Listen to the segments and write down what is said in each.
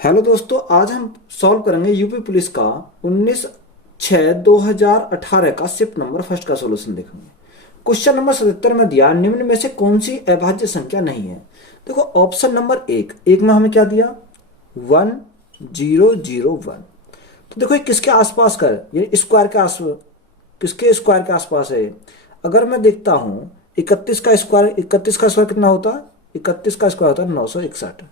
Hello दोस्तों, आज हम सॉल्व करेंगे यूपी पुलिस का 19/6/2018 का शिफ्ट नंबर फर्स्ट का सॉल्यूशन देखेंगे। क्वेश्चन नंबर 77 में दिया निम्न में से कौन सी अभाज्य संख्या नहीं है। देखो ऑप्शन नंबर एक में हमें क्या दिया 1001। तो देखो ये किसके आसपास का है, ये स्क्वायर के आस किसके स्क्वायर के आसपास है। अगर मैं देखता हूँ 31 का स्क्वायर कितना होता है, 31 का स्क्वायर होता है 961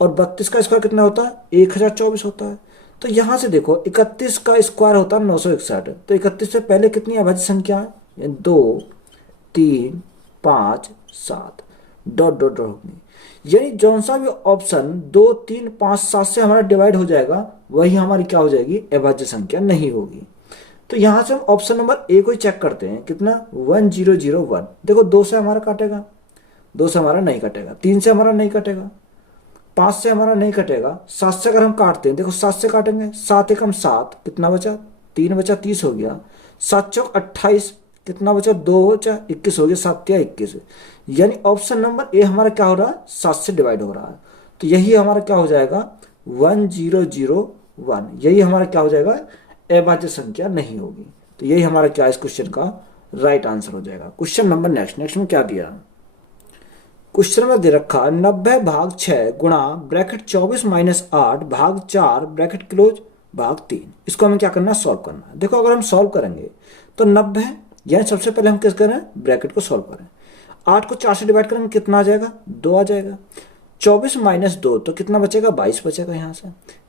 और 32 का स्क्वायर कितना होता है 1024 होता है। तो यहां से देखो 31 का स्क्वायर होता है 961, तो 31 से पहले कितनी अभाज्य संख्या है 2 3 5 7 डॉट डॉट डॉट होगी। यानी जौन सा भी ऑप्शन 2 3 5 7 से हमारा डिवाइड हो जाएगा वही हमारी क्या हो जाएगी अभाज्य संख्या नहीं होगी। तो यहां से हम ऑप्शन नंबर ए को ही चेक करते हैं कितना 1001। देखो 2 से हमारा काटेगा, 2 से हमारा नहीं कटेगा, 3 से हमारा नहीं कटेगा, 5 से हमारा नहीं कटेगा, 7 से अगर हम काटते हैं देखो 7 से काटेंगे 7 एकम 7 कितना बचा 3 बचा 30 हो गया, 7 चौक 28 कितना बचा 2 बचा 21 हो गया, 7 या 21। यानी ऑप्शन नंबर ए हमारा क्या हो रहा है 7 से डिवाइड हो रहा है। तो यही हमारा क्या हो जाएगा 1001, यही हमारा क्या हो जाएगा अभाज्य संख्या नहीं होगी। तो यही हमारा क्या इस क्वेश्चन का राइट आंसर हो जाएगा। क्वेश्चन नंबर नेक्स्ट में क्या दिया, क्वेश्चन में दे रखा 90/6 गुणा ब्रैकेट 24-8 भाग 4 ब्रैकेट क्लोज भाग 3। इसको हमें क्या करना है सॉल्व करना है। देखो अगर हम सॉल्व करेंगे तो 90 यानी सबसे पहले हम किस करें ब्रैकेट को सॉल्व करें, 8 को 4 से डिवाइड करेंगे कितना आ जाएगा 2 आ जाएगा, 24-2 तो कितना बचेगा 22 बचेगा।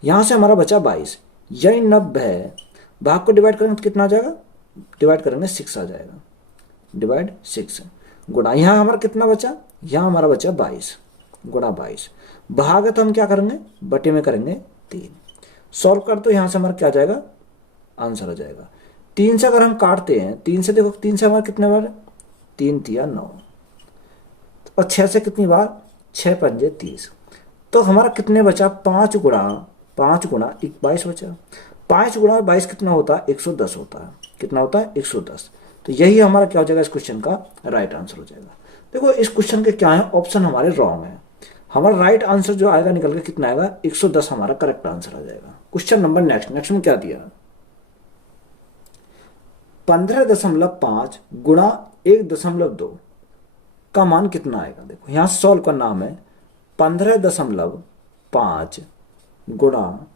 यहाँ से हमारा बचा 22, यानी 90 भाग को डिवाइड करेंगे तो कितना आ जाएगा, डिवाइड करेंगे 6 आ जाएगा, डिवाइड 6 गुणा यहाँ हमारा कितना बचा, यहाँ हमारा बचा 22 गुणा 22 भाग है तो हम क्या करेंगे बटे में करेंगे 3। सॉल्व कर तो यहाँ से हमारा क्या जाएगा आंसर हो जाएगा। 3 से अगर हम काटते हैं 3 से देखो 3 से हमारा कितने बार 3 तिया 9 और 6 से कितनी बार 6 पंजे 30। तो हमारा कितने बचा 5 गुणा 22 बचा, 5 गुणा 22 कितना होता है 110 होता है, कितना होता है 110। तो यही हमारा क्या हो जाएगा इस क्वेश्चन का राइट आंसर हो जाएगा। देखो इस क्वेश्चन के क्या है ऑप्शन हमारे रॉन्ग है, हमारा राइट आंसर जो आएगा निकल के कितना आएगा 110 हमारा करेक्ट आंसर आ जाएगा। क्वेश्चन नंबर नेक्स्ट में क्या दिया 15.5 गुणा 1.2 का मान कितना आएगा। देखो यहां सॉल्व करना हमें 15.5 गुणा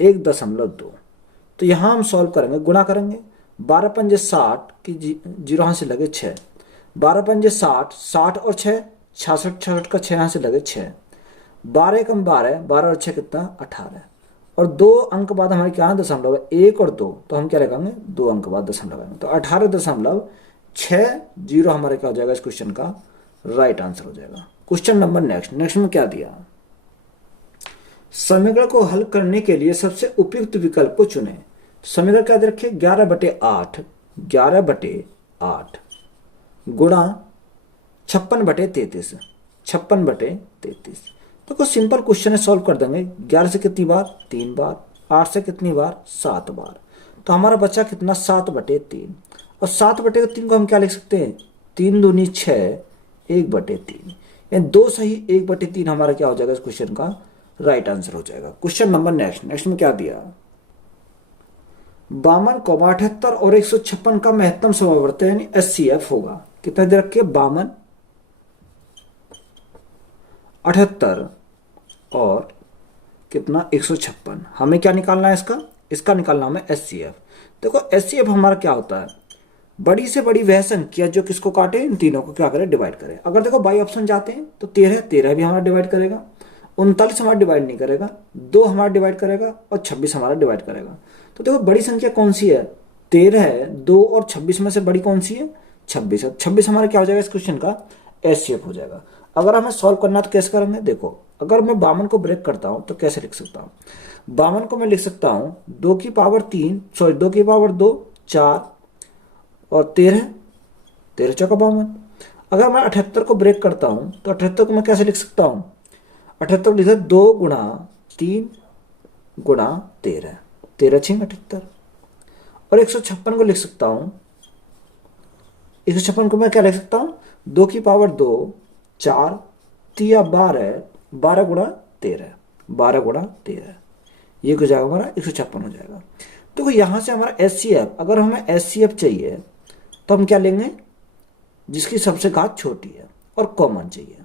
1.2। तो यहां हम सॉल्व करेंगे गुणा करेंगे 12 पंजे 60 की जीरो यहां से लगे 6, 12 पंजे 60, 60 और 6 66, 66 का 6 यहाँ से लगे 6, 12 कम 12, 12 और 6 कितना 18 और 2 अंक बाद हमारे क्या है दशमलव है 1 और 2, तो हम क्या लगाएंगे 2 अंक बाद दशमलव लगाएंगे, तो 18.60 हमारे क्या हो जाएगा इस क्वेश्चन का राइट आंसर हो जाएगा। क्वेश्चन नंबर नेक्स्ट में क्या दिया, समीकरण को हल करने के लिए सबसे उपयुक्त विकल्प को चुने। समीकरण क्या दे रखे 11/8 गुणा 56/33 56/33। तो कुछ सिंपल क्वेश्चन है सॉल्व कर देंगे। 11 से कितनी बार 3 बार, 8 से कितनी बार 7 बार, तो हमारा बचा कितना 7/3 और 7/3 को हम क्या लिख सकते हैं 3 दूनी 6 1/3, यानी 2 सही 1/3 हमारा क्या हो जाएगा इस क्वेश्चन का राइट आंसर हो जाएगा। क्वेश्चन नंबर नेक्स्ट में क्या दिया 52, 78 और 156 का महत्तम समावर्त यानी एचसीएफ होगा। कितना दे रखे 52, 78 और कितना 156, हमें क्या निकालना है इसका निकालना हमें एचसीएफ। देखो एचसीएफ हमारा क्या होता है बड़ी से बड़ी वह संख्या जो किसको काटे इन तीनों को क्या करे डिवाइड करे। अगर देखो बाई ऑप्शन जाते हैं तो 13 भी हमारा डिवाइड करेगा, 39 हमारा डिवाइड नहीं करेगा, 2 हमारा डिवाइड करेगा और 26 हमारा डिवाइड करेगा। तो देखो बड़ी संख्या कौन सी है 13 है, 2 और 26 में से बड़ी कौन सी है 26 है। 26 हमारा क्या हो जाएगा इस क्वेश्चन का एचसीएफ हो जाएगा। अगर हमें सॉल्व करना तो कैसे करेंगे, देखो अगर मैं 52 को ब्रेक करता हूं तो कैसे लिख सकता हूं 52 को मैं लिख सकता हूं 2 की पावर 2 4 और 13 चौका 52। अगर मैं 78 को ब्रेक करता हूं तो 78 को मैं कैसे लिख सकता हूं 78 लिखा 2 गुणा 3 गुणा 13 6 78 और 156 को लिख सकता हूं 156 को मैं क्या लिख सकता हूं 2 की पावर 2 4 3 12 गुणा 13 12 गुणा 13, ये हो जाएगा हमारा 156 हो जाएगा। तो यहाँ से हमारा HCF, अगर हमें HCF चाहिए तो हम क्या लेंगे, जिसकी सबसे घात छोटी है और कॉमन चाहिए।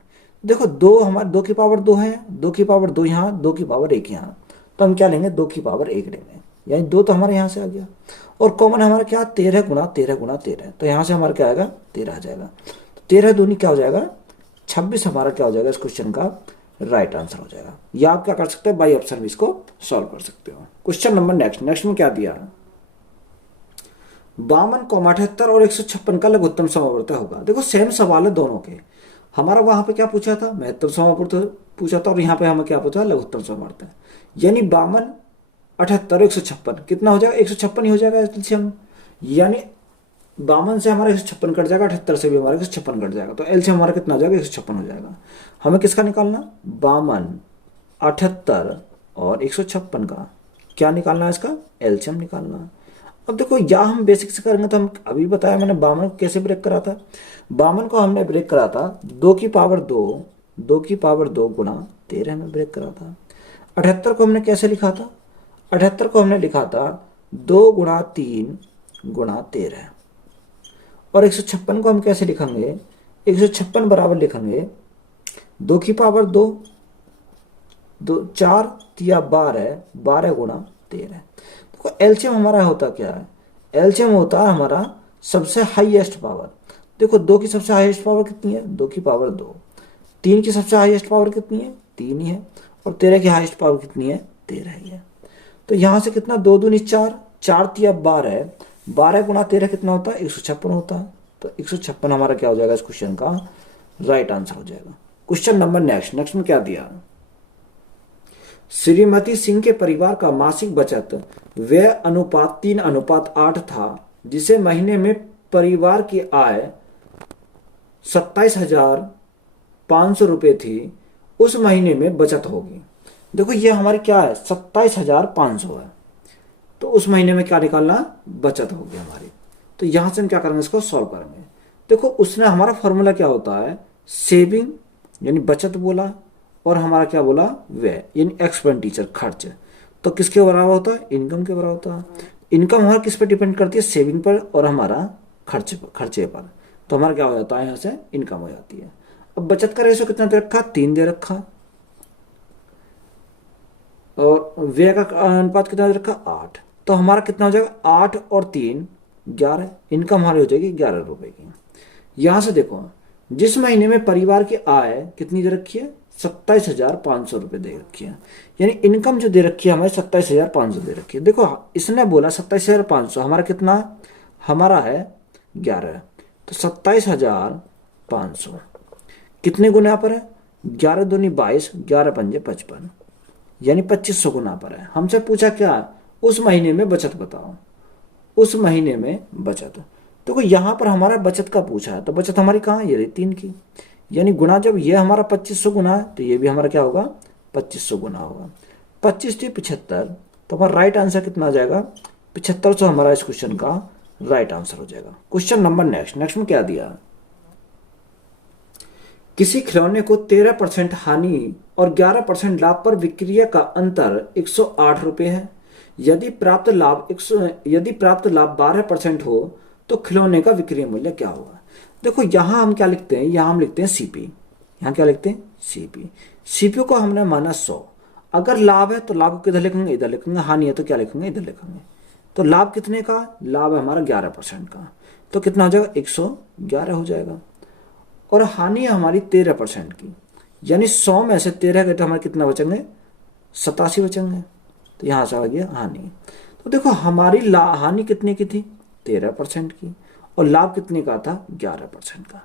देखो दो हमारे 2 की पावर 2 है, 2 की पावर 2 यहाँ, 2 की पावर 1 यहाँ, तो हम क्या लेंगे 2 की पावर 1 लेंगे, यानी 2 तो हमारे यहाँ से आ गया। और कॉमन हमारा क्या 13 गुणा 13 गुणा 13, तो यहाँ से हमारा क्या आएगा 13 आ जाएगा। तो 13 दूनी क्या हो जाएगा 26 हमारा क्या हो जाएगा इस क्वेश्चन का राइट आंसर हो जाएगा। या आप क्या कर सकते हो बाई ऑप्शन भी इसको सॉल्व कर सकते हो। क्वेश्चन नंबर नेक्स्ट में क्या दिया, 52, 78 और 156 का लघुत्तम समावर्त होगा। देखो सेम सवाल है दोनों के, हमारा वहां पे क्या पूछा था महत्तम समावर्त पूछा था, और यहाँ पे हमें क्या पूछा लघुत्तम समावर्त है। यानी 52, 78, 156 कितना हो जाएगा 156 ही हो जाएगा एलसीएम, यानी 52 से हमारा 156 कट जाएगा, 78 से भी हमारा 156 कट जाएगा, तो एलसीएम हमारा कितना हो जाएगा 156 हो जाएगा। हमें किसका निकालना 52, 78 और 156 का क्या निकालना है, इसका एलसीएम निकालना। अब देखो या हम बेसिक से करेंगे तो हम अभी बताया मैंने 52 को कैसे ब्रेक करा था, 52 को हमने ब्रेक करा था 2 की पावर 2, 2 की पावर 2 गुणा 13 में ब्रेक करा था। 78 को हमने कैसे लिखा था, 78 को हमने लिखा था 2 गुणा 3 गुणा 13। और 156 को हम कैसे लिखेंगे, 156 बराबर लिखेंगे 2 की पावर 2, 4 या 12, 12 गुणा 13। तो एलसीएम हमारा होता क्या है, एलसीएम होता है हमारा सबसे हाईएस्ट पावर। देखो 2 की सबसे हाईएस्ट पावर कितनी है 2 की पावर 2, 3 की सबसे हाईएस्ट पावर कितनी है 3 ही है, और 13 की हाईएस्ट पावर कितनी है 13 ही है। तो यहाँ से कितना 2 दूनी 4, 4 या 12, 12 गुणा 13 कितना होता है 156 होता है। तो 156 हमारा क्या हो जाएगा इस क्वेश्चन का राइट आंसर हो जाएगा। क्वेश्चन नंबर नेक्स्ट में क्या दिया, श्रीमती सिंह के परिवार का मासिक बचत व्यय अनुपात 3:8 था, जिसे महीने में परिवार की आय 27,500 रुपये थी, उस महीने में बचत होगी। देखो ये हमारी क्या है 27,500 है, तो उस महीने में क्या निकालना बचत होगी हमारी। तो यहां से हम क्या करेंगे इसको सॉल्व करेंगे। देखो उसने हमारा फॉर्मूला क्या होता है सेविंग यानी बचत बोला, और हमारा क्या बोला व्यय यानी एक्सपेंडिचर खर्च, तो किसके बराबर होता है इनकम के बराबर होता है। इनकम हमारा किस पर डिपेंड करती है सेविंग पर और हमारा खर्चे पर, तो हमारा क्या हो जाता है यहाँ से इनकम हो जाती है। अब बचत का रेशो कितना दे रखा 3 दे रखा, और व्यय का अनुपात कितना दे रखा 8, तो हमारा कितना हो जाएगा 8 और 3 11, इनकम हमारी हो जाएगी 11 रुपए की। यहां से देखो जिस महीने में परिवार की आय कितनी दे रखी है 27,500 रुपये दे रखी है, यानी इनकम जो दे रखी है हमारी 27,500 दे रखी है। देखो इसने बोला 27,500, हमारा कितना हमारा है 11, तो 27,500 कितने गुना पर है 11 दूनी 22, 11 पंजे 55, यानी 2500 गुना पर है। हमसे पूछा क्या उस महीने में बचत बताओ, उस महीने में बचत। देखो यहाँ पर हमारा बचत का पूछा है, तो बचत हमारी कहाँ ये रही 3 की, यानी गुना जब ये हमारा 2500 गुना है तो ये भी हमारा क्या होगा 2500 गुना होगा। 25 से 75, तो हमारा राइट आंसर कितना आ जाएगा 7500 हमारा इस क्वेश्चन का राइट आंसर हो जाएगा। क्वेश्चन नंबर नेक्स्ट में क्या दिया, किसी खिलौने को 13% हानि और 11% लाभ पर विक्रय का अंतर 108 रुपये है। यदि प्राप्त लाभ 12% हो तो खिलौने का विक्रय मूल्य क्या होगा। देखो यहां हम क्या लिखते हैं, यहां हम लिखते हैं सीपी, यहां क्या लिखते हैं सीपी। सीपी को हमने माना 100, अगर लाभ है तो लाभ को किधर लिखेंगे इधर लिखेंगे, हानि है तो क्या लिखेंगे इधर लिखेंगे। तो लाभ कितने का, लाभ है हमारा 11% का, तो कितना हो जाएगा 111 हो जाएगा। और हानि है हमारी 13% की, यानी 100 में से 13 गए तो हमारे कितना बचेंगे 87 बचेंगे, तो यहां से आ गया हानि। तो देखो हमारी हानि कितने की थी 13% की, और लाभ कितने का था 11% का।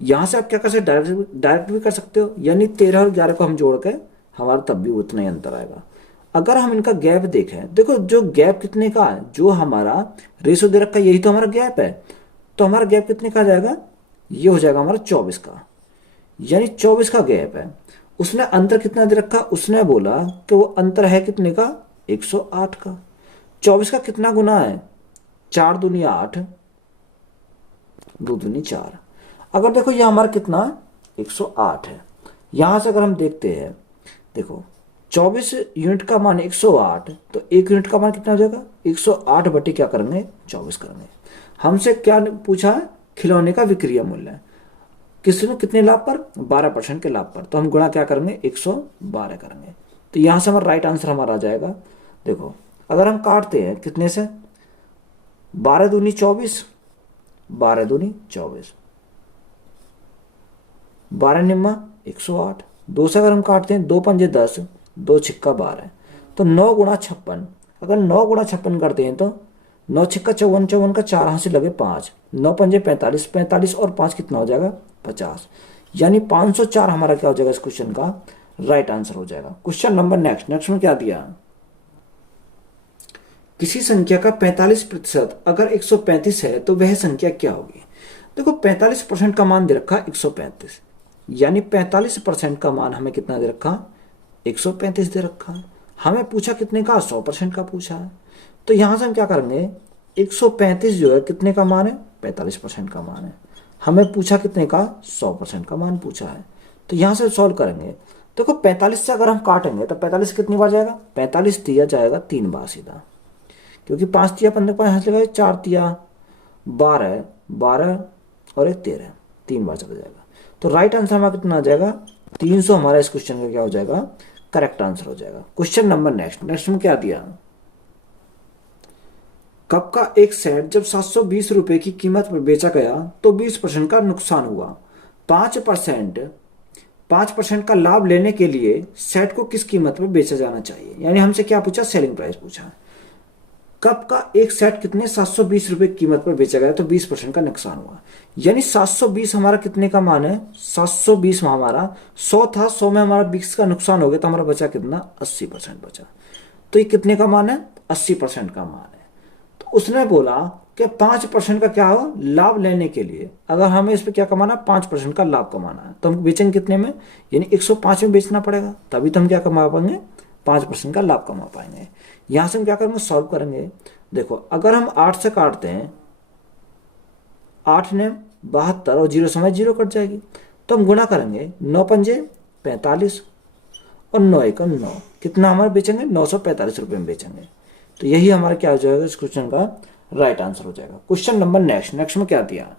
यहां से आप क्या कर सकते डायरेक्ट भी कर सकते हो, यानी 13 और 11 को हम जोड़ के हमारा तब भी उतना ही अंतर आएगा। अगर हम इनका गैप देखें, देखो जो गैप कितने का है, जो हमारा रेशो दे रखा है यही तो हमारा गैप है, तो हमारा गैप कितने का आ जाएगा, ये हो जाएगा हमारा 24 का, यानी 24 का गैप है। उसने अंतर कितना दे रखा, उसने बोला कि वो अंतर है कितने का 108 का। 24 का कितना गुना है 4 दूनी 8, 2 दूनी 4। अगर देखो ये हमारा कितना 108 है, यहां से अगर हम देखते हैं, देखो 24 यूनिट का मान 108, तो 1 यूनिट का मान कितना हो जाएगा 108 बटे क्या करेंगे 24 करेंगे। हमसे क्या पूछा है, खिलौने का विक्रय मूल्य किसने कितने लाभ पर 12% के लाभ पर, तो हम गुणा क्या करेंगे 112 करेंगे। तो यहां से हमारा राइट आंसर हमारा आ जाएगा। देखो अगर हम काटते हैं कितने से 12 दूनी 24, 12 दूनी 24, 12 निम्मा 108, 2 से अगर हम काटते हैं 2 पंजे 10, 2 छिक्का 12, तो 9 गुणा 56, अगर 9 गुणा 56 करते हैं तो 9 छिक्का 54, 54 का 4 हाथ से लगे 5, 9 पंजे 45, 45 और 5 कितना हो जाएगा 50, यानी 504 हमारा क्या हो जाएगा इस क्वेश्चन का राइट आंसर हो जाएगा। क्वेश्चन नंबर नेक्स्ट में क्या दिया, किसी संख्या का 45% अगर 135 है तो वह संख्या क्या होगी। देखो 45% का मान दे रखा 135, यानी 45% का मान हमें कितना दे रखा 135 दे रखा है। हमें पूछा कितने का 100% का पूछा है, तो यहां से हम क्या करेंगे 135 जो है कितने का मान है 45% का मान है, हमें पूछा कितने का 100% का मान पूछा है, तो यहां से सॉल्व करेंगे। देखो 45 से अगर हम काटेंगे तो 45 कितनी बार जाएगा 45 दिया जाएगा 3 बार सीधा, क्योंकि 5 तिया 15 5 हाथ लगाए 4 तिया 12, 12 और 1 13, 3 बार चला जाएगा। तो राइट आंसर हमारा कितना आ जाएगा 300 हमारा इस क्वेश्चन का क्या हो जाएगा करेक्ट आंसर हो जाएगा। क्वेश्चन नंबर नेक्स्ट में क्या दिया, कप का एक सेट जब 720 रुपए की कीमत पर बेचा गया तो 20% का नुकसान हुआ, 5% का लाभ लेने के लिए सेट को किस कीमत पर बेचा जाना चाहिए। यानी हमसे क्या पूछा सेलिंग प्राइस पूछा। कप का एक सेट कितने 720 रुपए की कीमत पर बेचा गया तो 20% का नुकसान हुआ, यानी 720 हमारा कितने का मान है 720 में हमारा 100 था, 100 में हमारा 20 का नुकसान हो गया तो हमारा बचा कितना 80% बचा। तो ये कितने का मान है 80% का मान है। तो उसने बोला कि 5% का क्या हो लाभ लेने के लिए, अगर हमें इस पर क्या कमाना 5% का लाभ कमाना है तो हम बेचेंगे कितने में, यानी 105 में बेचना पड़ेगा, तभी तो हम क्या कमा पाएंगे 5% का लाभ कमा पाएंगे। यहां से हम क्या करेंगे सॉल्व करेंगे। देखो अगर हम 8 से काटते हैं 8 ने 72 और 0 समय 0 कट जाएगी, तो हम गुणा करेंगे 9 पंजे 45 और 9 एक 9, कितना हमारा बेचेंगे 945 रुपए में बेचेंगे। तो यही हमारा क्या हो जाएगा इस क्वेश्चन का राइट आंसर हो जाएगा। क्वेश्चन नंबर नेक्स्ट में क्या दिया,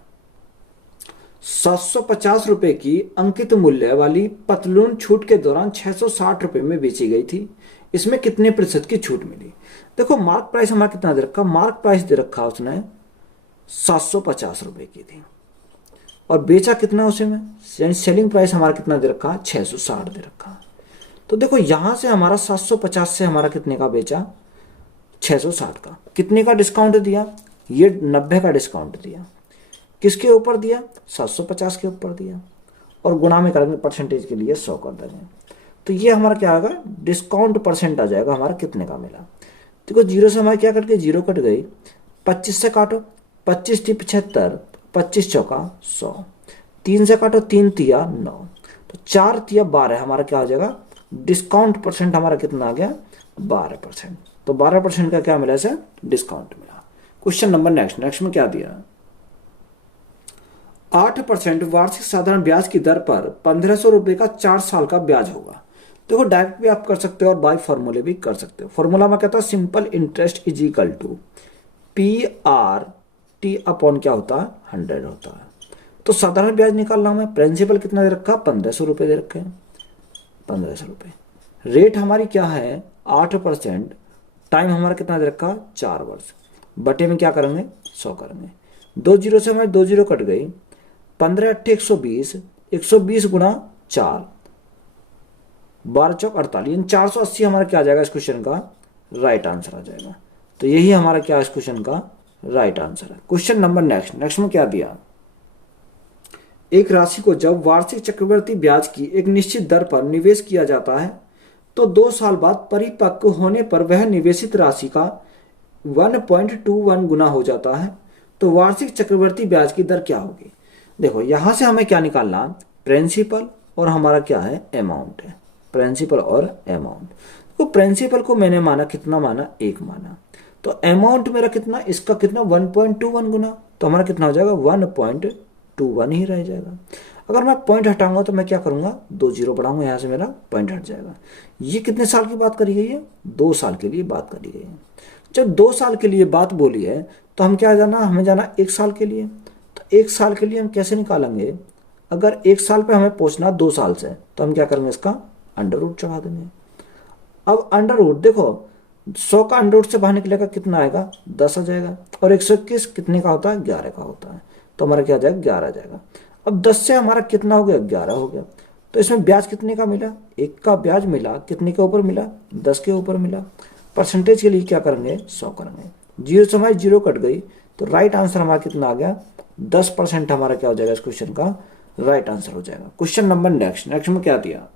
750 रुपए की अंकित मूल्य वाली पतलून छूट के दौरान 660 रुपए में बेची गई थी, इसमें कितने प्रतिशत की छूट मिली। देखो मार्क प्राइस हमारा कितना दे रखा, मार्क प्राइस दे रखा उसने 750 रुपए की थी और बेचा कितना उसे में, यानी सेलिंग प्राइस हमारा कितना दे रखा 660 दे रखा। तो देखो यहां से हमारा 750 से हमारा कितने का बेचा 660 का, कितने का डिस्काउंट दिया ये 90 का डिस्काउंट दिया, किसके ऊपर दिया 750 के ऊपर दिया, और गुणा में करेंगे परसेंटेज के लिए 100 कर देंगे। तो ये हमारा क्या होगा डिस्काउंट परसेंट आ जाएगा हमारा कितने का मिला। देखो 0 से हमारे क्या कट गई 0 कट गई, 25 से काटो 25 टी 75, 25 चौका 100, 3 से काटो 3 तिया 9, तो 4 तिया 12 हमारा क्या हो जाएगा डिस्काउंट परसेंट हमारा कितना आ गया 12%। तो 12% का क्या मिला इसे डिस्काउंट मिला। क्वेश्चन नंबर नेक्स्ट में क्या दिया, 8% वार्षिक साधारण ब्याज की दर पर 1500 रुपए का 4 साल का ब्याज होगा। देखो डायरेक्ट भी आप कर सकते हो और बाय फॉर्मूले भी कर सकते हो। फॉर्मूला में कहता है simple interest is equal to PRT upon क्या होता है 100 होता है। तो साधारण ब्याज निकालना हमें, प्रिंसिपल कितना दे रखा 1500 रुपए दे रखे हैं, 1500 रुपए, रेट हमारी क्या है 8%, टाइम हमारा कितना दे रखा 4 वर्ष, बटे में क्या करेंगे 100 करेंगे, 2 जीरो से हमारे 2 जीरो कट गई, 15 अट्ठे 120, 120 गुणा 4, 12 चौक 48, यानी 480 हमारा क्या आ जाएगा इस क्वेश्चन का राइट आंसर आ जाएगा। तो यही हमारा क्या इस क्वेश्चन का राइट आंसर है। क्वेश्चन नंबर नेक्स्ट में क्या दिया, एक राशि को जब वार्षिक चक्रवृद्धि ब्याज की एक निश्चित दर पर निवेश किया जाता है तो 2 साल बाद परिपक्व होने पर वह निवेशित राशि का 1.21 गुना हो जाता है, तो वार्षिक चक्रवृद्धि ब्याज की दर क्या होगी। देखो यहां से हमें क्या निकालना, प्रिंसिपल और हमारा क्या है अमाउंट है, प्रिंसिपल और अमाउंट। तो प्रिंसिपल को मैंने माना कितना माना 1 माना, तो अमाउंट मेरा कितना इसका कितना 1.21 गुना, तो हमारा कितना हो जाएगा 1.21 ही रह जाएगा। अगर मैं पॉइंट हटाऊंगा तो मैं क्या करूंगा, 2 जीरो बढ़ाऊंगा, यहाँ से मेरा पॉइंट हट जाएगा। ये कितने साल की बात करी गई है, 2 साल के लिए बात करी गई है। जब 2 साल के लिए बात बोली है तो हम क्या जाना, हमें जाना 1 साल के लिए। तो 1 साल के लिए हम कैसे निकालेंगे, अगर 1 साल पे हमें पहुंचना 2 साल से, तो हम क्या करेंगे, इसका अंडर रूट चढ़ा देंगे। अब अंडर रूट देखो, 100 का अंडर रूट से बाहर निकलेगा कितना आएगा, 10 आ जाएगा। और 121 कितने का होता है, 11 का होता है। तो हमारा क्या आ जाएगा, 11 आ जाएगा। अब 10 से हमारा कितना हो गया, 11 हो गया। तो इसमें ब्याज कितने का मिला, 1 का ब्याज मिला, कितने के ऊपर मिला, 10 के ऊपर मिला। परसेंटेज के लिए क्या करेंगे, 100 करेंगे। जीरो से हमारी जीरो कट गई, तो राइट आंसर हमारा कितना आ गया, 10% हमारा क्या हो जाएगा, इस क्वेश्चन का राइट आंसर हो जाएगा। क्वेश्चन नंबर नेक्स्ट में क्या दिया,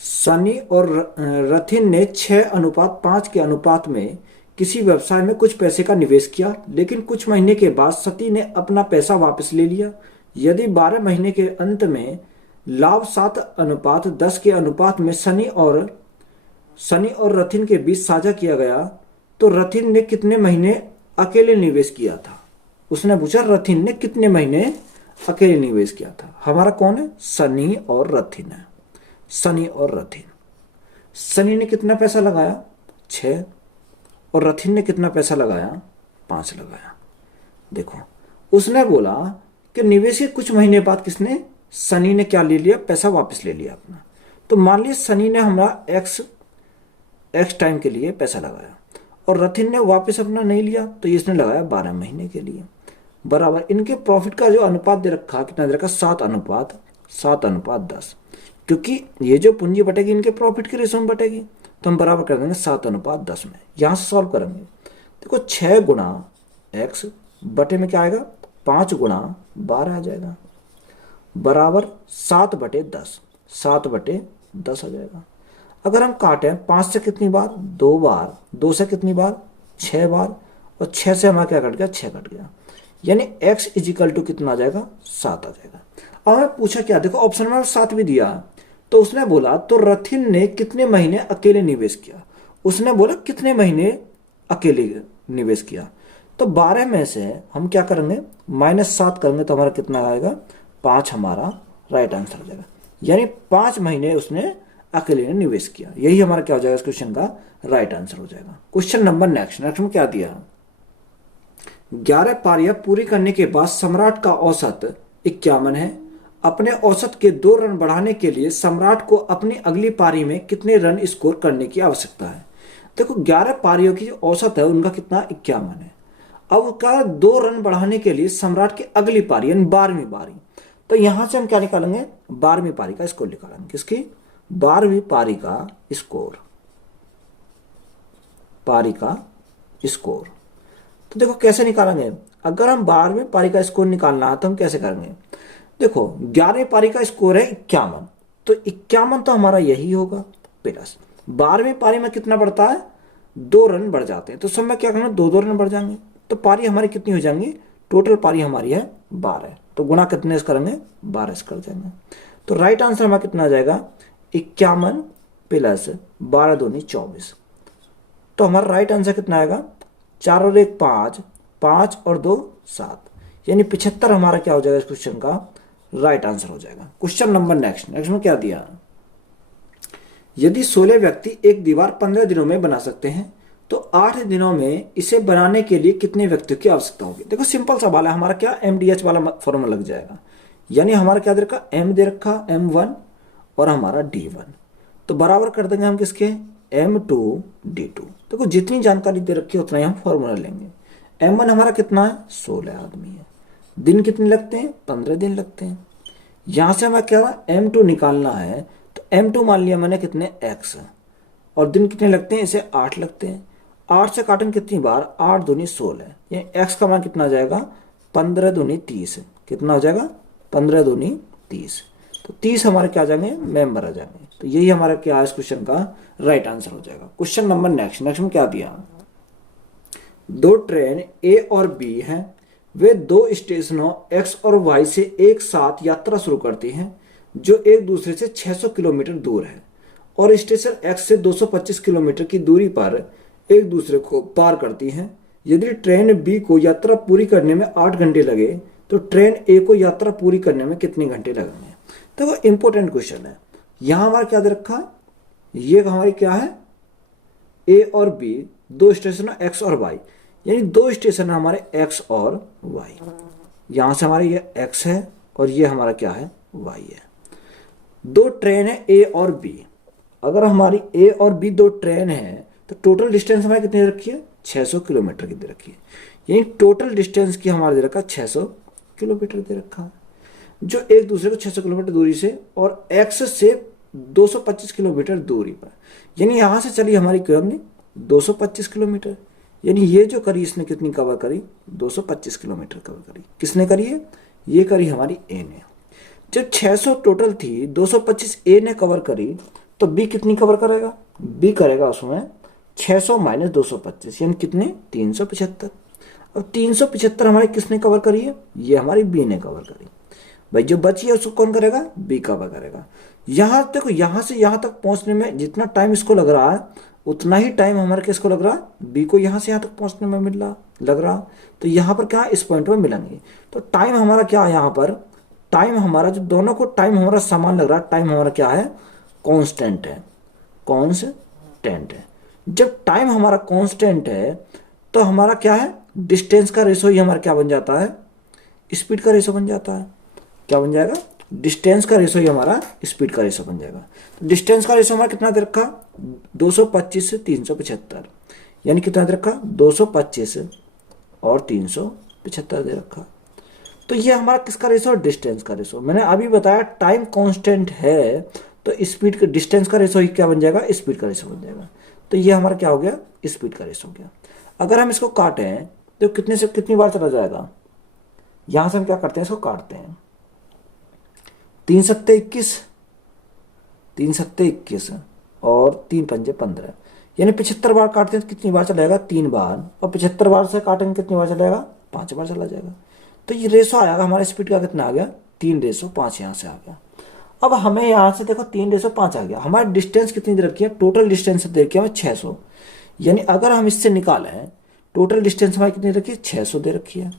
सनी और रथिन ने 6:5 के अनुपात में किसी व्यवसाय में कुछ पैसे का निवेश किया, लेकिन कुछ महीने के बाद सती ने अपना पैसा वापस ले लिया। यदि 12 महीने के अंत में लाभ 7:10 के अनुपात में सनी और रथिन के बीच साझा किया गया, तो रथिन ने कितने महीने अकेले निवेश किया था। उसने पूछा रथिन ने कितने महीने अकेले निवेश किया था। हमारा कौन है, सनी और रथिन है। सनी और रथिन, सनी ने कितना पैसा लगाया, 6, और रथिन ने कितना पैसा लगाया, 5 लगाया। देखो उसने बोला कि निवेश के कुछ महीने बाद किसने, सनी ने क्या ले लिया, पैसा वापस ले लिया अपना। तो मान लीजिए सनी ने हमारा एक्स टाइम के लिए पैसा लगाया और रथिन ने वापस अपना नहीं लिया, तो इसने लगाया 12 महीने के लिए। बराबर इनके प्रॉफिट का जो अनुपात दे रखा, कितना दे रखा, 7:10। क्योंकि ये जो पूंजी बटेगी इनके प्रॉफिट के रेशो में बटेगी, तो हम बराबर कर देंगे 7:10 में। यहां से सॉल्व करेंगे, देखो 6 गुणा एक्स बटे में क्या आएगा, 5 गुणा 12 आ जाएगा, बराबर 7/10, 7/10 आ जाएगा। अगर हम काटें 5 से कितनी बार, 2 बार, 2 से कितनी बार, 6 बार, और 6 से हमारा क्या कट गया, 6 कट गया। यानी x इजिकल टू कितना आ जाएगा, 7 आ जाएगा। अब हमें पूछा क्या, देखो ऑप्शन में 7 भी दिया, तो उसने बोला तो रथिन ने कितने महीने अकेले निवेश किया। उसने बोला कितने महीने अकेले निवेश किया, तो 12 में से हम क्या करेंगे, -7 करेंगे, तो हमारा कितना आएगा, 5 हमारा राइट आंसर हो जाएगा। यानी 5 महीने उसने अकेले ने निवेश किया। यही हमारा क्या हो जाएगा, इस क्वेश्चन का राइट आंसर हो जाएगा। क्वेश्चन नंबर नेक्स्ट में क्या दिया, 11 पारियां पूरी करने के बाद सम्राट का औसत 51 है। अपने औसत के 2 रन बढ़ाने के लिए सम्राट को अपनी अगली पारी में कितने रन स्कोर करने की आवश्यकता है। देखो 11 पारियों की जो औसत है उनका कितना, 51 है। अब क्या, 2 रन बढ़ाने के लिए सम्राट की अगली पारी यानी 12वीं पारी, तो यहां से हम क्या निकालेंगे, 12वीं पारी का स्कोर निकालेंगे। किसकी, 12वीं पारी का स्कोर। तो देखो कैसे निकालेंगे, अगर हम 12वीं पारी का स्कोर निकालना है तो हम कैसे करेंगे, देखो 11वीं पारी का स्कोर है 51, तो 51 तो हमारा यही होगा, प्लस 12वीं पारी में कितना बढ़ता है, 2 रन बढ़ जाते हैं, तो सब में क्या करना, 2 रन बढ़ जाएंगे, तो पारी हमारी कितनी हो जाएंगी, टोटल पारी हमारी है 12, तो गुणा कितने से करेंगे, 12 से कर देंगे। तो राइट आंसर हमारा कितना आ जाएगा, 51 प्लस 12 दूनी 24। तो हमारा राइट आंसर कितना आएगा, 4 और 1 5, 5 और 2 7, यानी 75 हमारा क्या हो जाएगा, इस क्वेश्चन का राइट आंसर हो जाएगा। क्वेश्चन नंबर नेक्स्ट में क्या दिया, यदि 16 व्यक्ति एक दीवार 15 दिनों में बना सकते हैं, तो 8 दिनों में इसे बनाने के लिए कितने व्यक्तियों की आवश्यकता होगी। देखो सिंपल सवाल है, हमारा क्या MDH वाला फॉर्मूला लग जाएगा, यानी हमारा क्या दे रखा, M दे रखा, M1 और हमारा D1, तो बराबर कर देंगे हम किसके, M2 D2। देखो जितनी जानकारी दे रखी है उतना ही हम फॉर्मूला लेंगे। M1 हमारा कितना है, 16 आदमी है, दिन कितने लगते हैं, 15 दिन लगते हैं। यहां से हमें क्या M2 निकालना है, तो M2 मान लिया मैंने कितने x, और दिन कितने लगते हैं, इसे 8 लगते हैं। 8 से काटेंगे कितनी बार, 8 दूनी 16, ये x का मान कितना आ जाएगा, 15 दूनी 30, कितना हो जाएगा, 15 दूनी 30, तो 30 हमारे क्या आ जाएंगे, मेंबर आ जाएंगे। तो यही हमारा क्या है, इस क्वेश्चन का राइट आंसर हो जाएगा। क्वेश्चन नंबर नेक्स्ट में क्या दिया, 2 ट्रेन A और B हैं, वे 2 स्टेशनों X और Y से एक साथ यात्रा शुरू करती हैं, जो एक दूसरे से 600 किलोमीटर दूर है, और स्टेशन X से 225 किलोमीटर की दूरी पर एक दूसरे को पार करती हैं। यदि ट्रेन B को यात्रा पूरी करने में 8 घंटे लगे, तो ट्रेन ए को यात्रा पूरी करने में कितने घंटे लगेंगे। तो वो इंपॉर्टेंट क्वेश्चन है। यहां हमारा क्या दे रखा, ये हमारी क्या है, ए और बी, दो स्टेशन है एक्स और वाई, यानी दो स्टेशन है हमारे एक्स और वाई। यहां से हमारे ये एक्स है और ये हमारा क्या है, वाई है। दो ट्रेन है ए और बी। अगर हमारी ए और बी दो ट्रेन है तो टोटल डिस्टेंस हमारी कितनी दे रखी है, 600 किलोमीटर की दे रखी है। यानी टोटल डिस्टेंस की हमारे दे रखा 600 किलोमीटर दे रखा है, जो एक दूसरे को 600 किलोमीटर दूरी से और एक्स से 225 किलोमीटर दूरी पर। यानी यहां से चली हमारी किरण 225 किलोमीटर, यानी ये जो करी इसने कितनी कवर करी, 225 किलोमीटर कवर करी। किसने करी है, ये करी हमारी ए ने। जब 600 टोटल थी, 225 ए ने कवर करी, तो बी कितनी कवर करेगा, बी करेगा उसमें 600 माइनस 225, यानी कितने, 375। और 375 हमारी किसने कवर करी है, ये हमारी बी ने कवर करी। भाई जो बची है उसको कौन करेगा, बी कवर करेगा। यहां देखो, यहां से यहां तक पहुंचने में जितना टाइम इसको लग रहा है उतना ही टाइम हमारे किसको लग रहा है, बी को यहां से यहां तक पहुंचने में मिल रहा लग रहा। तो यहां पर क्या, इस पॉइंट में मिलेंगे। तो टाइम हमारा क्या है, यहां पर टाइम हमारा, जब दोनों को टाइम हमारा समान लग रहा है, टाइम हमारा क्या है, कांस्टेंट है, कांस्टेंट है। जब टाइम हमारा कांस्टेंट है तो हमारा क्या है, डिस्टेंस का रेशो ही हमारा क्या बन जाता है, स्पीड का रेशो बन जाता है। क्या बन जाएगा, डिस्टेंस का रेशो ही हमारा स्पीड का रेशो बन जाएगा। तो डिस्टेंस का रेशो हमारा कितना दे रखा, 225 से 375, यानी कितना दे रखा, 225 और 375 दे रखा। तो ये हमारा किसका रेशो, डिस्टेंस का रेशो। मैंने अभी बताया टाइम कांस्टेंट है तो स्पीड का, डिस्टेंस का रेशो ही क्या बन जाएगा, स्पीड का रेशो बन जाएगा। तो ये हमारा क्या हो गया, स्पीड का रेशो हो गया। अगर हम इसको काटें तो कितने से कितनी बार चला जाएगा, यहां से हम क्या करते हैं, इसको काटते हैं। 3 सत्ते 21, 3 सत्ते 21 और 3 पंजे 15, यानी 75 बार काटते हैं तो कितनी बार चलेगा, 3 बार। और 75 बार से काटेंगे कितनी बार चलेगा, 5 बार चला जाएगा। तो ये रेशो आएगा हमारे स्पीड का कितना आ गया, 3:5 यहाँ से आ गया। अब हमें यहाँ से देखो 3:5 आ गया। हमारी डिस्टेंस कितनी दे रखी है, टोटल डिस्टेंस दे रखी है हमें 600, यानी अगर हम इससे निकालें टोटल डिस्टेंस हमारी कितनी रखी है, 600 दे रखी है।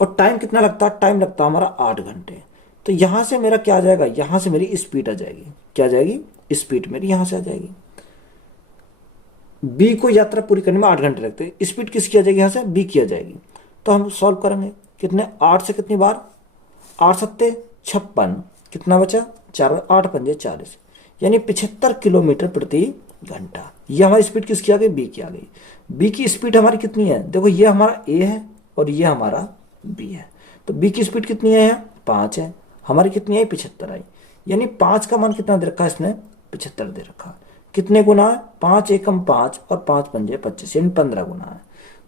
और टाइम कितना लगता है, टाइम लगता है हमारा 8 घंटे। तो यहां से मेरा क्या आ जाएगा, यहां से मेरी स्पीड आ जाएगी, क्या आ जाएगी, स्पीड मेरी यहां से आ जाएगी। बी को यात्रा पूरी करने में 8 घंटे लगते हैं, स्पीड किसकी आ जाएगी, यहां से बी की आ जाएगी। तो हम सॉल्व करेंगे, कितने, 8 से कितनी बार, 8 सत्ते 56, कितना बचा, 4, 8 पंजे 40, यानी 75 किलोमीटर प्रति घंटा। ये हमारी स्पीड किसकी आ गई, बी की आ गई। बी की स्पीड हमारी कितनी है, देखो ये हमारा ए है और ये हमारा बी है। तो बी की स्पीड कितनी है, 5 है, हमारी कितनी आई, 75 आई। यानी 5 का मान कितना दे रखा है इसने, 75 दे रखा। कितने गुना, 5 एकम 5 और 5 पंजे 25, यानी 15 गुना है।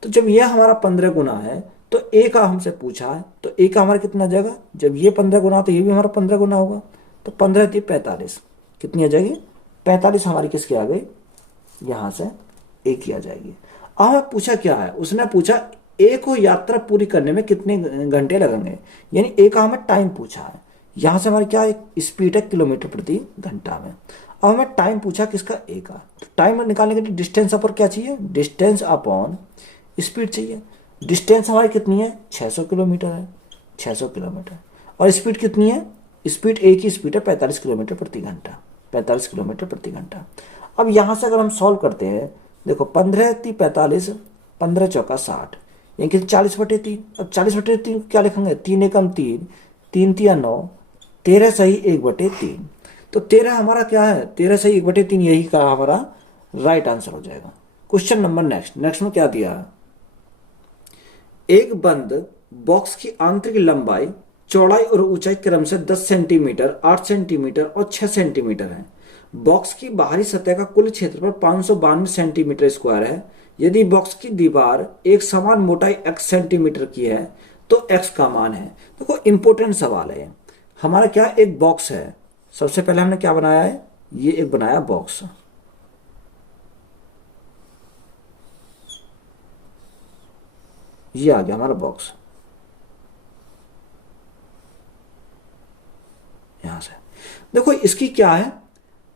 तो जब ये हमारा 15 गुना है तो ए का हमसे पूछा है, तो ए का हमारा कितना जाएगा, जब ये 15 गुना तो ये भी हमारा 15 गुना होगा। तो 15 थी 45, कितनी आ जाएगी, 45 हमारी किसकी आ गई, यहां से ए की आ जाएगी। अब हमें पूछा क्या है, उसने पूछा ए को यात्रा पूरी करने में कितने घंटे लगेंगे, यानी ए का हमें टाइम पूछा है। यहां से हमारी क्या स्पीड है, किलोमीटर प्रति घंटा में। अब हमें टाइम पूछा किसका, ए का। तो टाइम निकालने के लिए डिस्टेंस अपॉन क्या चाहिए, डिस्टेंस अपॉन स्पीड चाहिए। डिस्टेंस हमारी कितनी है, 600 किलोमीटर है, 600 किलोमीटर। और स्पीड कितनी है, स्पीड ए की स्पीड है 45 किलोमीटर प्रति घंटा, 45 किलोमीटर प्रति घंटा। अब यहां से अगर हम सॉल्व करते हैं, देखो 15 × 45, 15 चौका 60, यानी 40/3। अब 40/3 क्या लिखेंगे, 3 एकम 3, 3 तिया 9, 13 सही 1/3। तो 13 हमारा क्या है, 13 सही 1/3, यही का हमारा राइट आंसर हो जाएगा। क्वेश्चन नंबर नेक्स्ट में क्या दिया है, एक बंद बॉक्स की आंतरिक लंबाई, चौड़ाई और ऊंचाई क्रम से 10 सेंटीमीटर, 8 सेंटीमीटर और 6 सेंटीमीटर है। बॉक्स की बाहरी सतह का कुल क्षेत्रफल 592 सेंटीमीटर स्क्वायर है। यदि बॉक्स की दीवार एक समान मोटाई x सेंटीमीटर की है तो x का मान है। देखो इंपॉर्टेंट सवाल है। हमारा क्या एक बॉक्स है, सबसे पहले हमने क्या बनाया है, ये एक बनाया बॉक्स, ये आ गया हमारा बॉक्स यहां से। देखो इसकी क्या है,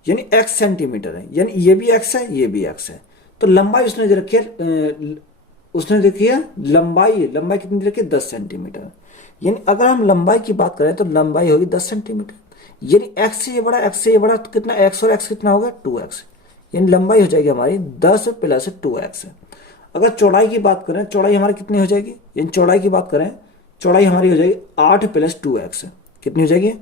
यानी x सेंटीमीटर है, यानी ये भी x है, ये भी x है। तो लंबाई उसने दे रखी है उसने देखिए लंबाई, लंबाई कितनी दे रखी है 10 सेंटीमीटर। यानी अगर हम लंबाई की बात करें तो लंबाई होगी 10 सेंटीमीटर। यानी एक्स से ये बड़ा, एक्स से ये बड़ा, तो कितना एक्स और एक्स कितना होगा 2x। यानी लंबाई हो जाएगी हमारी 10 प्लस 2x। अगर चौड़ाई की बात करें, चौड़ाई हमारी कितनी हो जाएगी, यानी चौड़ाई की बात करें, चौड़ाई हमारी हो जाएगी 8 प्लस 2x। कितनी हो जाएगी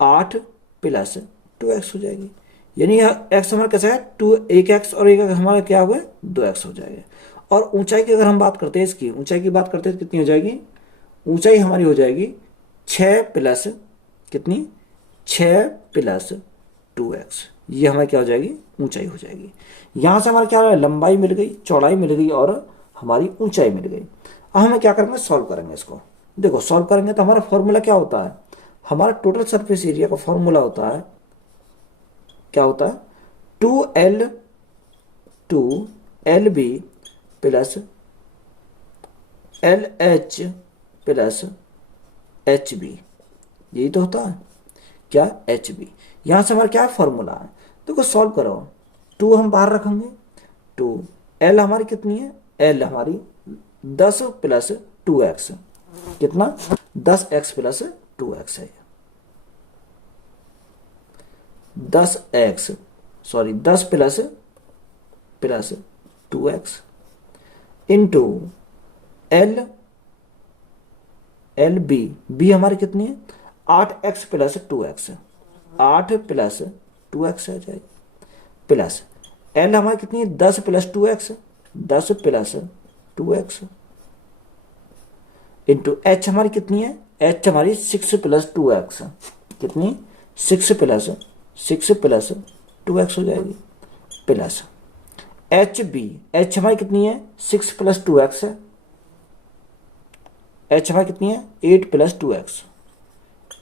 8 प्लस 2x हो जाएगी। यानी यह एक्स हमारा कैसा है 2, एक एक्स और एक हमारा क्या होगा 2x हो जाएगा। और ऊंचाई की अगर हम बात करते हैं, इसकी ऊंचाई की बात करते हैं तो कितनी हो जाएगी, ऊंचाई हमारी हो जाएगी 6 प्लस कितनी 6 प्लस 2x। ये हमारी क्या हो जाएगी ऊंचाई हो जाएगी। यहां से हमारा क्या रहा है, लंबाई मिल गई, चौड़ाई मिल गई और हमारी ऊंचाई मिल गई। अब हमें क्या करेंगे, सॉल्व करेंगे इसको। देखो सॉल्व करेंगे तो हमारा फॉर्मूला क्या होता है, हमारा टोटल सरफेस एरिया का फॉर्मूला होता है, क्या होता है 2LB plus LH plus HB। यही तो होता है क्या HB। यहां से हमारा क्या फॉर्मूला है, देखो सॉल्व करो। 2 हम बाहर रखेंगे, 2 L हमारी कितनी है, L हमारी 10 प्लस 2x। कितना 10x प्लस 2x है, 10x sorry 10 plus 2x into LB हमारी कितनी है 8x plus 2x, 8 plus 2x आ जाएगी, प्लस L हमारी कितनी है 10 plus 2x, 10 plus 2x into H हमारी कितनी है, H हमारी 6 प्लस 2x। कितनी 6 प्लस 2x हो जाएगी, प्लस H हमारी कितनी है 6 प्लस 2x है, H हमारी कितनी है 8 प्लस 2x,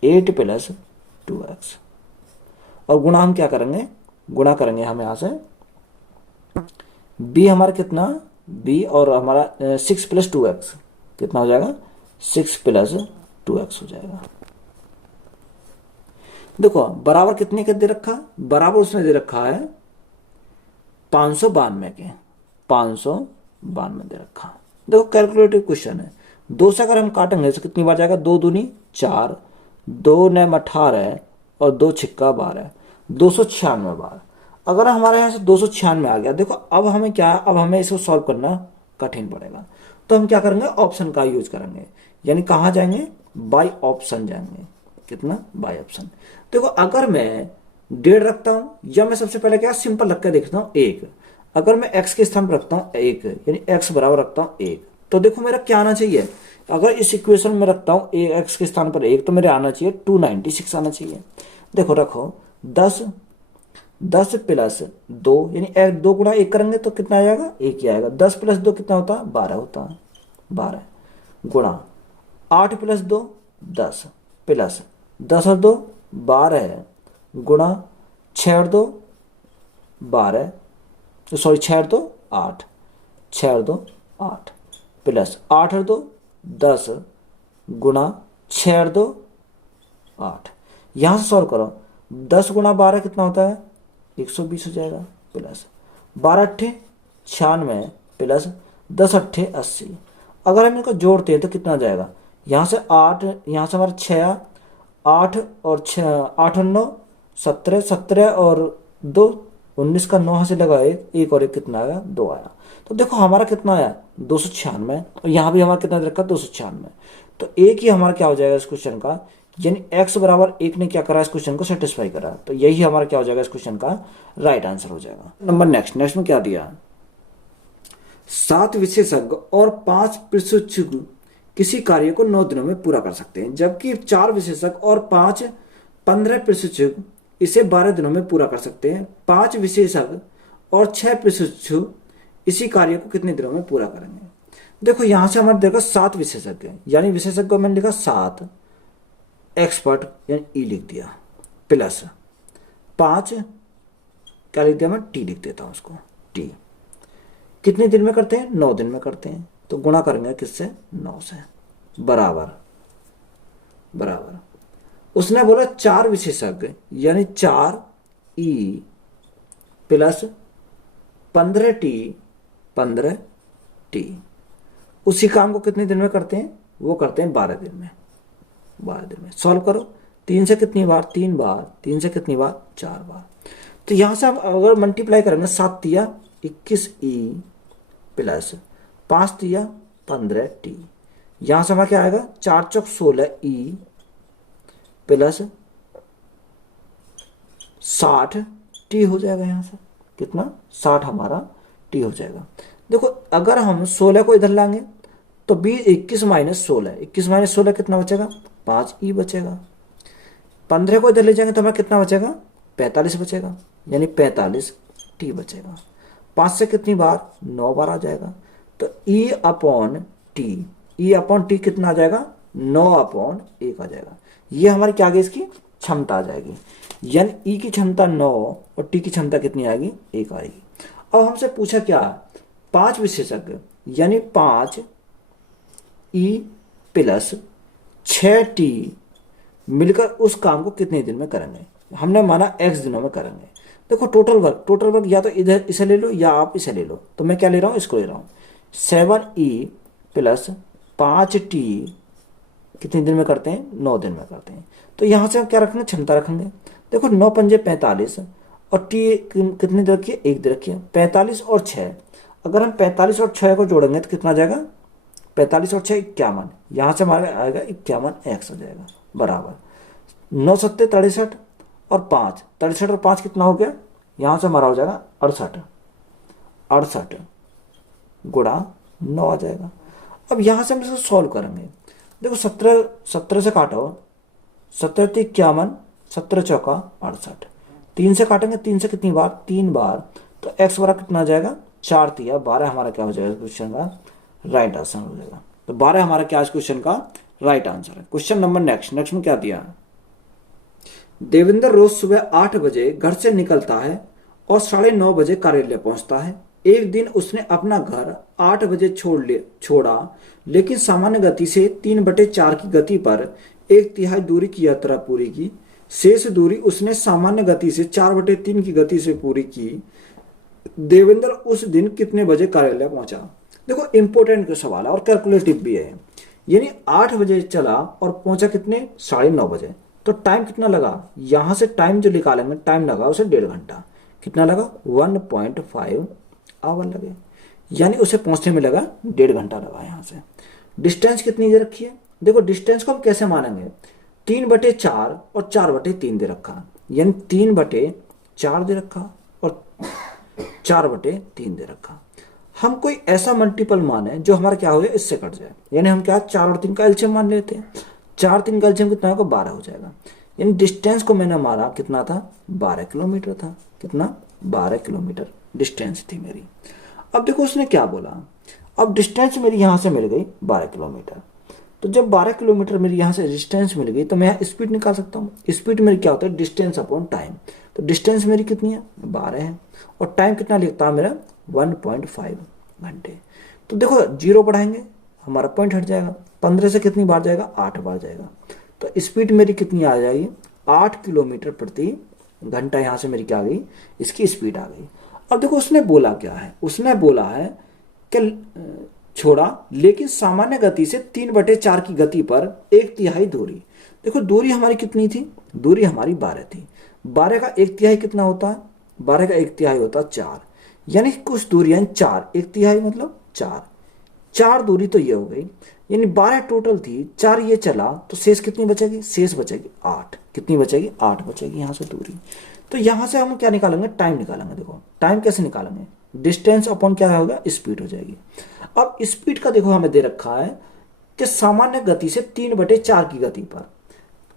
8 प्लस 2x। और गुणा हम क्या करेंगे, गुणा करेंगे हम यहां से B हमारा कितना, B और हमारा 6 प्लस 2x कितना हो जाएगा 6 प्लस 2x हो जाएगा। देखो बराबर कितने का दे रखा, बराबर उसने दे रखा है 592 के, 592 दे रखा। देखो कैलकुलेटिव क्वेश्चन है, 2 से अगर हम काटेंगे तो कितनी बार जाएगा, 2 दूनी 4, 2 9 18 और 2 छिक्का 12, 296 बार। अगर हमारे यहाँ से 296 आ गया, देखो अब हमें क्या, अब हमें इसको सॉल्व करना कठिन पड़ेगा। तो हम क्या करेंगे, ऑप्शन का यूज करेंगे। यानी कहाँ जाएंगे, बाय ऑप्शन जाएंगे। कितना बाय ऑप्शन। देखो अगर मैं 1.5 रखता हूं, या मैं सबसे पहले क्या सिंपल रख के देखता हूं 1। अगर मैं x के स्थान पर रखता हूं 1, यानी x बराबर रखता हूं 1, तो देखो मेरा क्या आना चाहिए, अगर इस इक्वेशन में रखता हूं x के स्थान पर 1 तो मेरे आना चाहिए 296 आना चाहिए। देखो रखो 10 प्लस 2, यानी 2 गुणा 1 करेंगे तो कितना आ जाएगा 1 ही आएगा। 10 प्लस 2 कितना होता है 12 होता है, 12 गुणा 8 प्लस 2 10 प्लस 10 और 2 12 है, गुणा 6 और 2 12, सॉरी 6 और 2 8, 6 और 2 8 प्लस 8 और 2 10 गुणा 6 और 2 8। यहां से सॉल्व करो, 10 गुणा 12 कितना होता है 120 हो जाएगा, प्लस 12 अट्ठे 96 प्लस 10 अट्ठे 80। अगर हम इनको जोड़ते हैं तो कितना आ जाएगा, यहाँ से 8, यहाँ से हमारा 6, 8 और 6, 8 और 9 17, 17 और 2 19 का 9 से लगा एक और एक कितना आया 2 आया। तो देखो हमारा कितना आया 296, और यहाँ भी हमारा कितना रखा 296। तो एक ही हमारा क्या हो जाएगा इस क्वेश्चन का, यानी x बराबर 1 ने क्या करा इस क्वेश्चन को सेटिस्फाई करा। तो यही हमारा क्या हो जाएगा इस क्वेश्चन का राइट आंसर हो जाएगा। नंबर नेक्स्ट में क्या दिया, 7 विशेषज्ञ और 5 प्रशिक्षु किसी कार्य को 9 दिनों में पूरा कर सकते हैं, जबकि 4 विशेषज्ञ और 15 प्रशिक्षु इसे 12 दिनों में पूरा कर सकते हैं। 5 विशेषज्ञ और 6 प्रशिक्षु इसी कार्य को कितने दिनों में पूरा करेंगे। देखो यहां से हमारे देखो 7 विशेषज्ञ, यानी विशेषज्ञ मैंने लिखा 7, एक्सपर्ट यानी ई लिख दिया, प्लस 5 क्या लिख दिया मैं टी लिख देता हूं उसको, टी कितने दिन में करते हैं 9 दिन में करते हैं। तो गुणा करेंगे किससे 9 से, बराबर बराबर उसने बोला 4 विशेषज्ञ यानी 4 ई प्लस 15 टी उसी काम को कितने दिन में करते हैं, वो करते हैं 12 दिन में। 12 दिन में सॉल्व करो, 3 से कितनी बार, 3 बार, 3 से कितनी बार, 4 बार। तो यहां से हम अगर मल्टीप्लाई करेंगे, 7 तिया 21 ई प्लस 5 तिया 15 टी, यहां से हमारा क्या आएगा, 4 चौक 16 ई प्लस 60 टी हो जाएगा। यहां से कितना, 60 हमारा टी हो जाएगा। देखो अगर हम 16 को इधर लाएंगे तो 21 माइनस 16, 21 माइनस 16 कितना बचेगा, 5 ई बचेगा। 15 को इधर ले जाएंगे तो हमें कितना बचेगा, 45 बचेगा, यानी 45 टी बचेगा। 5 से कितनी बार, 9 बार आ जाएगा। तो ई अपॉन टी कितना आ जाएगा, 9/1 आ जाएगा। ये हमारी क्या आ गई, इसकी क्षमता आ जाएगी। यानी ई की क्षमता 9 और टी की क्षमता कितनी आएगी, 1 आएगी। अब हमसे पूछा क्या, 5 विशेषज्ञ यानी 5 ई प्लस 6 टी मिलकर उस काम को कितने दिन में करेंगे। हमने माना x दिनों में करेंगे। देखो टोटल वर्क या तो इधर इसे ले लो या आप इसे ले लो, तो मैं क्या ले रहा हूँ, इसको ले रहा हूँ। 7e प्लस 5t कितने दिन में करते हैं, 9 दिन में करते हैं। तो यहाँ से हम क्या रखेंगे, क्षमता रखेंगे। देखो 9 पंजे 45 और टी कितनी दे रखी है, 1 दे रखी है। 45 और 6, अगर हम 45 और 6 को जोड़ेंगे तो कितना आ जाएगा, 45 और 6 51, यहाँ से हमारा आएगा 51x हो जाएगा, बराबर 9 सत्ते 63 और 5, 63 और 5 कितना हो गया, यहाँ से हमारा हो जाएगा 68 गुणा 9 आ जाएगा। अब यहाँ से हम इसको सॉल्व करेंगे। देखो 17 से काटो, 17 × 51, 17 चौका 68, 3 से काटेंगे, 3 से कितनी बार, 3 बार, तो x बराबर कितना आ जाएगा, 4 तिया 12 हमारा क्या हो जाएगा क्वेश्चन का राइट आंसर हो जाएगा। तो 12 हमारा क्या आज क्वेश्चन का राइट आंसर है। क्वेश्चन नंबर नेक्स्ट में क्या दिया, देवेंद्र रोज सुबह 8 बजे घर से निकलता है और 9:30 बजे कार्यालय पहुंचता है। एक दिन उसने अपना घर 8 बजे छोड़ा, लेकिन सामान्य गति से 3/4 की गति पर 1/3 दूरी की यात्रा पूरी की। शेष दूरी उसने सामान्य गति से 4/3 की गति से पूरी की। देवेंद्र उस दिन कितने बजे कार्यालय पहुंचा। देखो इंपोर्टेंट सवाल है और कैलकुलेटिव भी है। यानी 8 बजे चला और पहुंचा कितने, 9:30 बजे। तो टाइम कितना लगा, यहां से टाइम जो निकालेंगे, टाइम लगा उसे 1.5 घंटा। कितना लगा, 1.5 आवर लगे, यानी उसे पहुंचने में लगा 1.5 घंटा लगा। यहां से डिस्टेंस कितनी दे रखी है, देखो डिस्टेंस को हम कैसे मानेंगे, 3/4 और 4/3 दे रखा, यानी 3/4 दे रखा और 4/3 दे रखा। हम कोई ऐसा मल्टीपल माने जो हमारा क्या हो जाए, इससे कट जाए। यानी हम क्या 4 और 3 का एलसीएम मान लेते हैं। 4 3 का एलसीएम कितना होगा, 12 हो जाएगा। यानी डिस्टेंस को मैंने मारा कितना था, 12 किलोमीटर था। कितना, 12 किलोमीटर डिस्टेंस थी मेरी। अब देखो उसने क्या बोला, अब डिस्टेंस मेरी यहां से मिल गई 12 किलोमीटर। तो जब 12 किलोमीटर मेरी यहां से डिस्टेंस मिल गई तो मैं स्पीड निकाल सकता हूँ। स्पीड मेरी क्या होता है, डिस्टेंस अपॉन टाइम। तो डिस्टेंस मेरी कितनी है, 12 है, और टाइम कितना लिखता है मेरा, 1.5 घंटे। तो देखो 0 बढ़ाएंगे हमारा पॉइंट हट जाएगा, 15 से कितनी बार जाएगा, 8 बार जाएगा। तो स्पीड मेरी कितनी आ जाएगी, 8 किलोमीटर प्रति घंटा। यहां से मेरी क्या आ गई, इसकी स्पीड आ गई। अब देखो उसने बोला क्या है, उसने बोला है कि छोड़ा, लेकिन सामान्य गति से 3/4 की गति पर 1/3 दूरी। देखो दूरी हमारी कितनी थी, दूरी हमारी 12 थी। 12 का 1/3 कितना होता है, 12 का 1/3 होता है 4, यानी कुछ दूरी है 4, 1/3 मतलब 4 दूरी तो ये हो गई। यानी 12 टोटल थी, 4 ये चला, तो शेष कितनी बचेगी, शेष बचेगी 8। कितनी बचेगी, 8 बचेगी यहाँ से दूरी। तो यहाँ से हम क्या निकालेंगे, टाइम निकालेंगे। देखो टाइम कैसे निकालेंगे, डिस्टेंस अपॉन क्या होगा, स्पीड हो जाएगी। अब स्पीड का देखो हमें दे रखा है कि सामान्य गति से 3/4 की गति पर,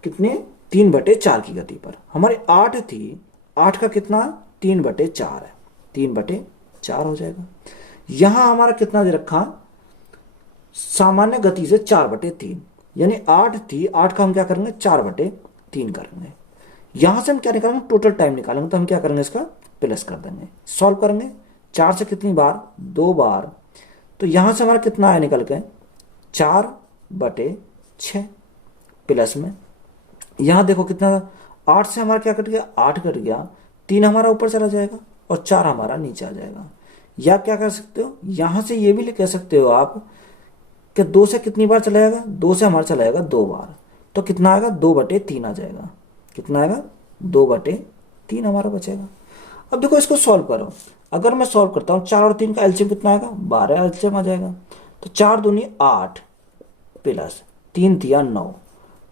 कितने, 3/4 की गति पर। हमारी 8 थी, 8 का कितना, 3/4 है, 3/4 हो जाएगा। यहां हमारा कितना दे रखा, सामान्य गति से 4/3, यानी 8 थी, 8 का हम क्या करेंगे, 4/3 करेंगे। यहां से हम क्या निकालेंगे, टोटल टाइम निकालेंगे। तो हम क्या करेंगे, इसका प्लस कर देंगे, सॉल्व करेंगे। 4 से कितनी बार, 2 बार। तो यहां से हमारा कितना आया निकल के, 4/6 प्लस में। यहां देखो कितना, 8 से हमारा क्या कट गया, 8 कट गया, 3 हमारा ऊपर चला जाएगा और 4 हमारा नीचे आ जाएगा। या क्या कर सकते हो, यहां से ये भी कह सकते हो आप कि 2 से कितनी बार चला जाएगा, 2 से हमारा चला जाएगा 2 बार, तो कितना आएगा 2/3 आ जाएगा। कितना आएगा 2/3 हमारा बचेगा। अब देखो इसको सॉल्व करो, अगर मैं सॉल्व करता हूँ 4 और 3 का एलसीएम कितना आएगा 12 एलसीएम आ जाएगा। तो 4 दूनी 8 प्लस 3 दिया 9,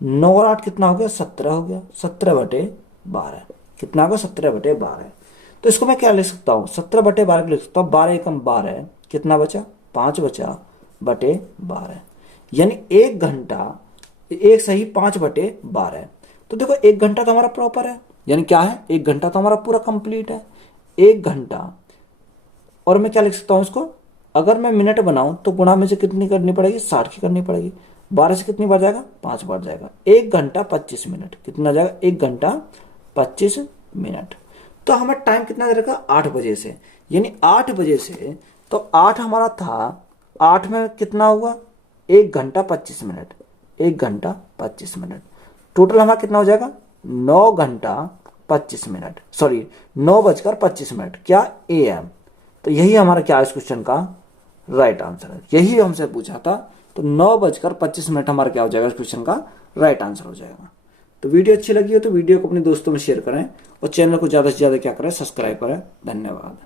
9 और 8 कितना हो गया 17 हो गया, 17/12 कितना होगा 17/12। तो इसको मैं क्या लिख सकता हूँ 17/12 लिख सकता हूँ, 12 एकम 12 कितना बचा 5 बचा बटे 12, यानी 1 घंटा, एक सही 5/12। तो देखो 1 घंटा तो हमारा प्रॉपर है, यानी क्या है 1 घंटा तो हमारा पूरा कंप्लीट है 1 घंटा। और मैं क्या लिख सकता हूँ इसको, अगर मैं मिनट बनाऊं तो गुणा में से कितनी करनी पड़ेगी 60 की करनी पड़ेगी, 12 से कितनी बार जाएगा 5 बार जाएगा, 1 घंटा 25 मिनट कितना जाएगा 1 घंटा 25 मिनट। तो हमारा टाइम कितना दे रखा 8 बजे से, यानी 8 बजे से, तो 8 हमारा था, 8 में कितना हुआ 1 घंटा 25 मिनट, 1 घंटा 25 मिनट, टोटल हमारा कितना हो जाएगा 9 घंटा 25 मिनट, सॉरी 9:25 क्या AM। तो यही हमारा क्या इस क्वेश्चन का राइट आंसर है, यही हमसे पूछा था। तो 9:25 हमारा क्या हो जाएगा इस क्वेश्चन का राइट आंसर हो जाएगा। तो वीडियो अच्छी लगी हो तो वीडियो को अपने दोस्तों में शेयर करें और चैनल को ज़्यादा से ज़्यादा क्या करें सब्सक्राइब करें। धन्यवाद।